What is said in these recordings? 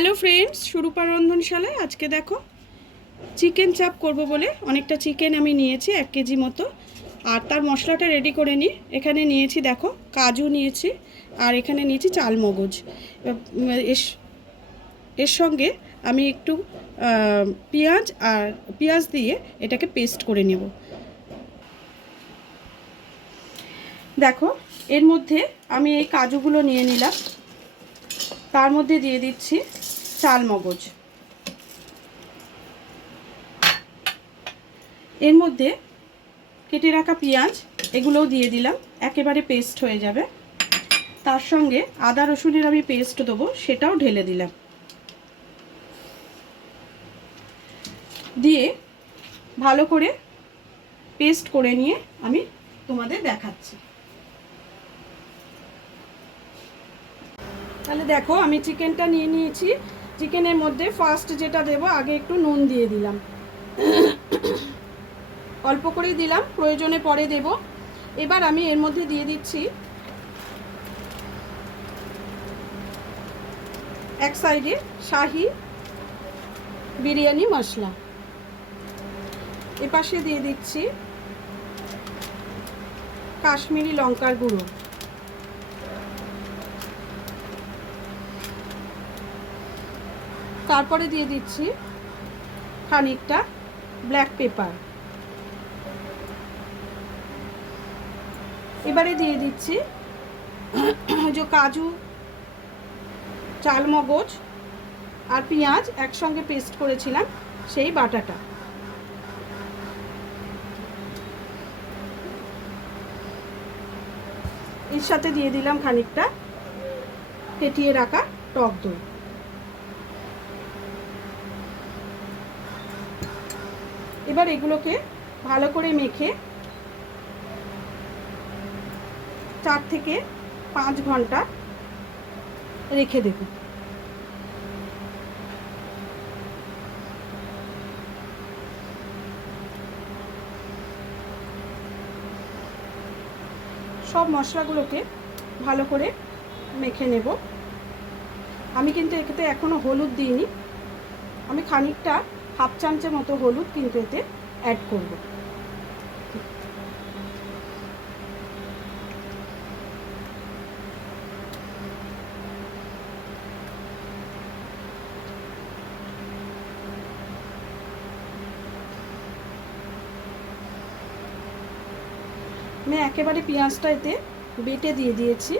Hello friends, Surupa রন্ধনশালায় আজকে দেখো chicken চাপ করব বলে অনেকটা চিকেন আমি নিয়েছি 1 কেজি মতো। আর তার মশলাটা রেডি করে নিই। এখানে নিয়েছি দেখো কাজু নিয়েছি, আর এখানে নিয়েছি চালমগজ। এর সঙ্গে আমি একটু পেঁয়াজ দিয়ে এটাকে পেস্ট করে নেব। দেখো এর মধ্যে আমি এই কাজুগুলো নিয়ে নিলাম, তার মধ্যে দিয়ে দিচ্ছি চালমগজ, এর মধ্যে কেটে রাখা পেঁয়াজ এগুলোও দিয়ে দিলাম, একেবারে পেস্ট হয়ে যাবে। তার সঙ্গে আদা রসুনের আমি পেস্ট দেবো, সেটাও ঢেলে দিলাম। দিয়ে ভালো করে পেস্ট করে নিয়ে আমি তোমাদের দেখাচ্ছি। তাহলে দেখো আমি চিকেনটা নিয়ে নিয়েছি। চিকেনের মধ্যে ফার্স্ট যেটা দেব, আগে একটু নুন দিয়ে দিলাম, অল্প করেই দিলাম, প্রয়োজনে পরে দেব। এবার আমি এর মধ্যে দিয়ে দিচ্ছি এক সাইডে শাহি বিরিয়ানি মশলা, এপাশে দিয়ে দিচ্ছি কাশ্মীরি লঙ্কার গুঁড়ো, তারপরে দিয়ে দিচ্ছি খানিকটা ব্ল্যাক পেপার। এবারে দিয়ে দিচ্ছি যে কাজু, চালমগজ আর পেঁয়াজ একসঙ্গে পেস্ট করেছিলাম সেই বাটাটা। এর সাথে দিয়ে দিলাম খানিকটা ফেটিয়ে রাখা টক দই। এবার এগুলোকে ভালো করে মেখে 4 থেকে 5 ঘন্টা রেখে দেব। সব মশলাগুলোকে ভালো করে মেখে নেব। আমি কিন্তু এতে এখনো হলুদ দিইনি, আমি খানিকটা হাফ চামচের মতো হলুদ কিন্তু এতে অ্যাড করব। আমি একেবারে পেঁয়াজটা এতে বেটে দিয়ে দিয়েছি।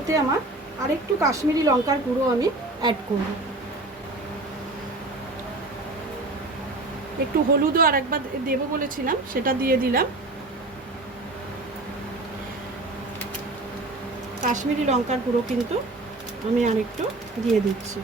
এতে আমার আরেকটু কাশ্মীরি লঙ্কার গুঁড়ো আমি অ্যাড করব। একটু হলুদও আর একবার দেবো বলেছিলাম, সেটা দিয়ে দিলাম। কাশ্মীরি লঙ্কার গুঁড়ো কিন্তু আমি আরেকটু দিয়ে দিচ্ছি।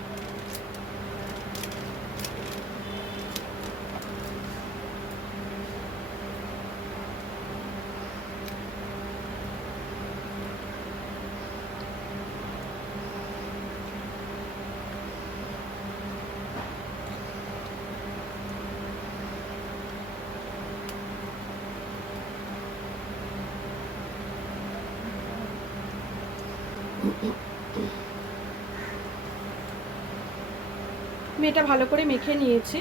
আমি এটা ভালো করে মেখে নিয়েছি।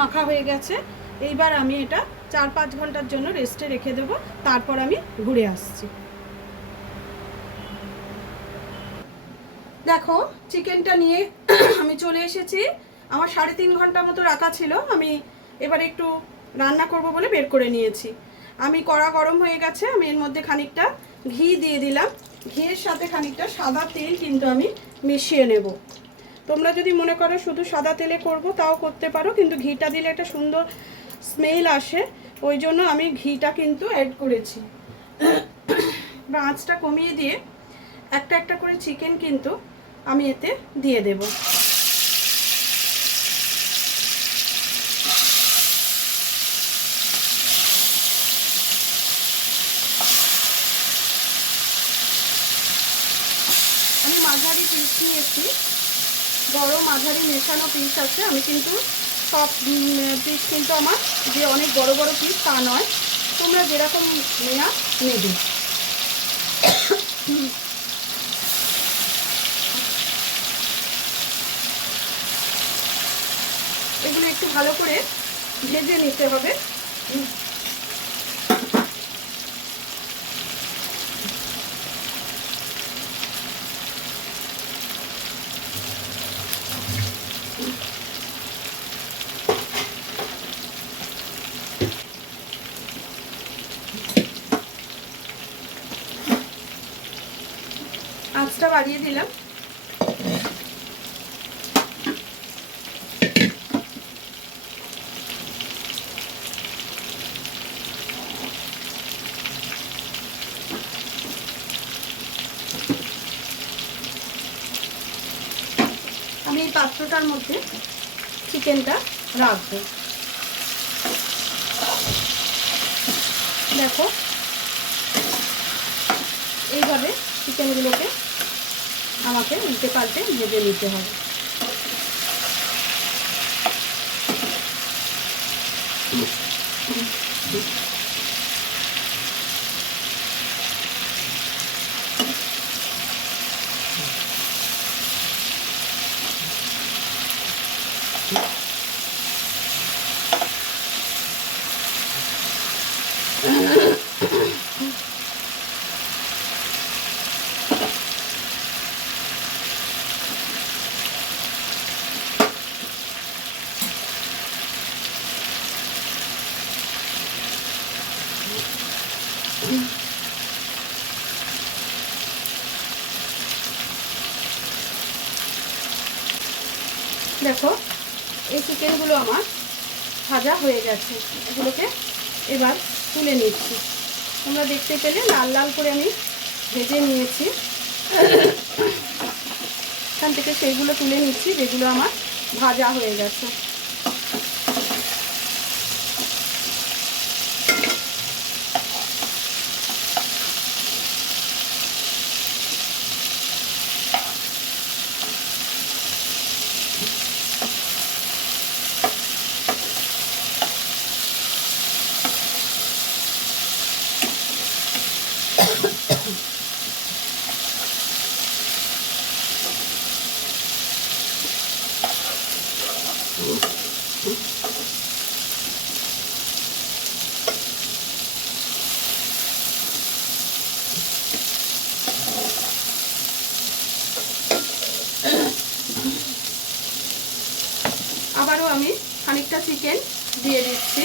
মাখা হয়ে গেছে। এইবার আমি এটা 4-5 ঘন্টার জন্য রেস্টে রেখে দেবো, তারপর আমি ঘুরে আসছি। দেখো চিকেনটা নিয়ে আমি চলে এসেছি। আমার 3.5 ঘন্টা মতো রাখা ছিল। আমি এবার একটু রান্না করব বলে বের করে নিয়েছি। আমি কড়া গরম হয়ে গেছে, আমি এর মধ্যে খানিকটা ঘি দিয়ে দিলাম। ঘিয়ের সাথে খানিকটা সাদা তেল কিন্তু আমি মিশিয়ে নেব। তোমরা যদি মনে করো শুধু সাদা তেলে করব তাও করতে পারো, কিন্তু ঘিটা দিলে একটা সুন্দর স্মেল আসে, ওই জন্য আমি ঘিটা কিন্তু অ্যাড করেছি। বা আঁচটা কমিয়ে দিয়ে একটা একটা করে চিকেন কিন্তু আমি এতে দিয়ে দেব। আমি মাঝারি পিস নিয়েছি, বড় মাঝারি মেশানো পিস আছে। আমি কিন্তু সব পিস কিন্তু আমার যে অনেক বড় বড় পিস তা নয়, তোমরা যেরকম নেওয়া নেবে। এগুলো একটু ভালো করে ভেজে নিতে হবে। আঁচটা বাড়িয়ে দিলাম। আমি এই পাত্রটার মধ্যে চিকেনটা রাখবো। দেখো এইভাবে চিকেনগুলোকে আমাকে উল্টে পাল্টে ভেজে নিতে হবে। দেখো এই চিকেনগুলো আমার ভাজা হয়ে গেছে, এগুলোকে এবার তুলে নিচ্ছি। তোমরা দেখতে পেলে লাল লাল করে আমি ভেজে নিয়েছি। এখান থেকে সেইগুলো তুলে নিচ্ছি যেগুলো আমার ভাজা হয়ে গেছে। আবারও আমি খানিকটা চিকেন দিয়ে দিচ্ছি।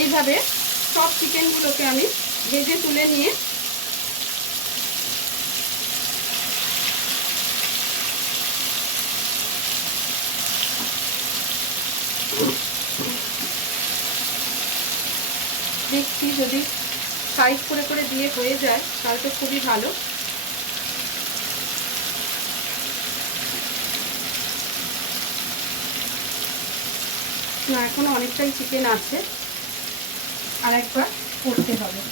এইভাবে সব চিকেনগুলোকে আমি ভেজে তুলে নিয়ে দেখছি যদি সাইড করে করে দিয়ে হয়ে যায় তাহলে তো খুবই ভালো। না, এখনো অনেকটাই চিকেন আছে, আর একবার করতে হবে।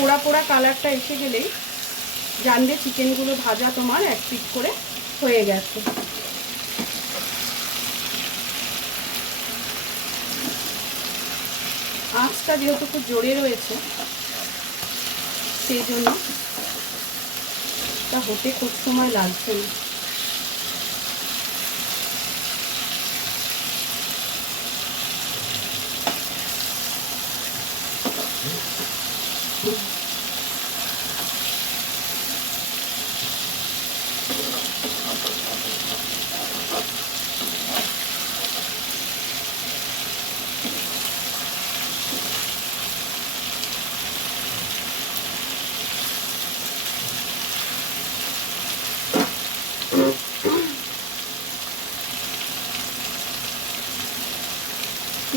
পোড়া পোড়া কালারটা এসে গেলেই জানবে চিকেনগুলো ভাজা তোমার এক পিঠ করে হয়ে গেছে। আঁচটা যেহেতু খুব জোরে রয়েছে সেই জন্য তা হতে খুব সময় লাগছে না।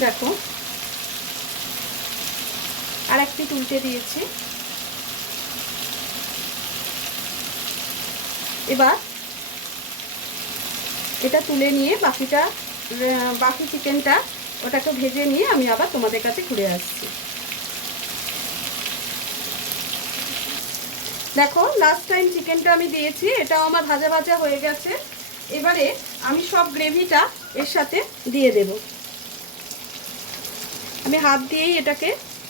দেখো আর একটি উল্টে দিয়েছি। এবার এটা তুলে নিয়ে বাকি চিকেনটা ওটাকে ভেজে নিয়ে আমি আবার তোমাদের কাছে ঘুরে আসছি। দেখো লাস্ট টাইম চিকেনটা আমি দিয়েছি, এটাও আমার ভাজা ভাজা হয়ে গেছে। এবারে আমি সব গ্রেভিটা এর সাথে দিয়ে দেব। আমি হাত দিয়েই এটাকে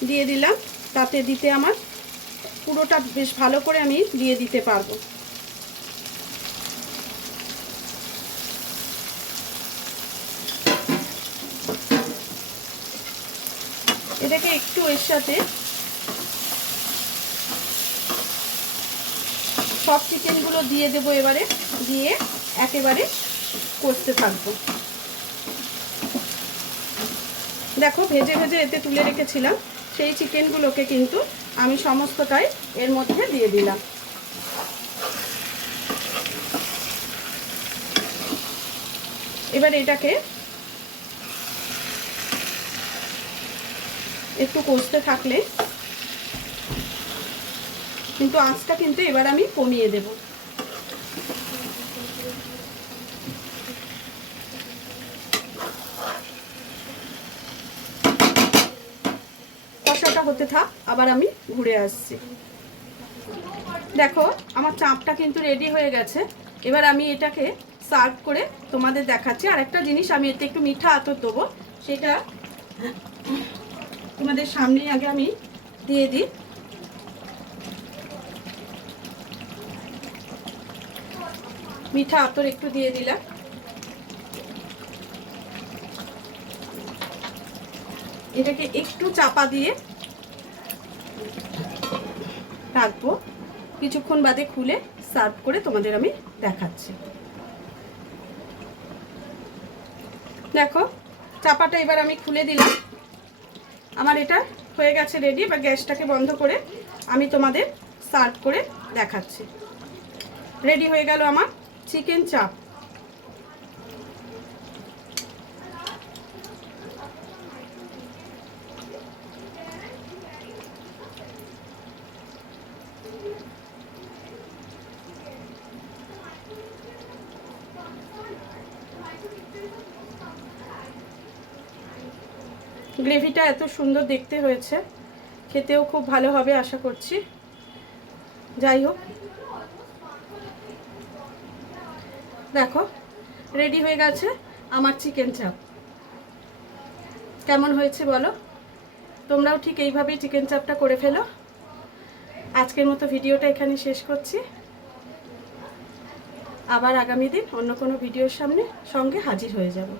দিয়ে দিলাম, তাতে দিতে আমার পুরোটা বেশ ভালো করে আমি দিয়ে দিতে পারবো। এটাকে একটু এর সাথে সব চিকেনগুলো দিয়ে দেবো, এবারে দিয়ে একেবারে কষতে থাকবো। দেখো ভেজে ভেজে এতে তুলে রেখেছিলাম সেই চিকেনগুলোকে কিন্তু আমি সমস্তটাই এর মধ্যে দিয়ে দিলাম। এবার এটাকে একটু কষতে থাকলে কিন্তু আঁচটা কিন্তু এবার আমি কমিয়ে দেব। কষাটা হতে থাক, আবার আমি ঘুরে আসছি। দেখো আমার চাপটা কিন্তু রেডি হয়ে গেছে। এবার আমি এটাকে সার্ভ করে তোমাদের দেখাচ্ছি। আর একটা জিনিস, আমি এতে একটু মিঠা আতর দেবো, সেটা তোমাদের সামনে আগে আমি দিয়ে দিই। মিঠা আতর একটু দিয়ে দিলাম। এটাকে একটু চাপা দিয়ে রাখবো, কিছুক্ষণ বাদে খুলে সার্ভ করে তোমাদের আমি দেখাচ্ছি। দেখো চাপাটা এবার আমি খুলে দিলাম, আমার এটা হয়ে গেছে রেডি। এবার গ্যাসটাকে বন্ধ করে আমি তোমাদের সার্ভ করে দেখাচ্ছি। রেডি হয়ে গেল আমার চিকেন চাপ। গ্রেভিটা এত সুন্দর দেখতে হয়েছে, খেতেও খুব ভালো হবে আশা করছি। যাই হোক, দেখো রেডি হয়ে গেছে আমার চিকেন চাপ। কেমন হয়েছে বলো? তোমরাও ঠিক এইভাবেই চিকেন চাপটা করে ফেলো। আজকের মতো ভিডিওটা এখানে শেষ করছি। আবার আগামী দিন অন্য কোনো ভিডিওর সঙ্গে হাজির হয়ে যাব।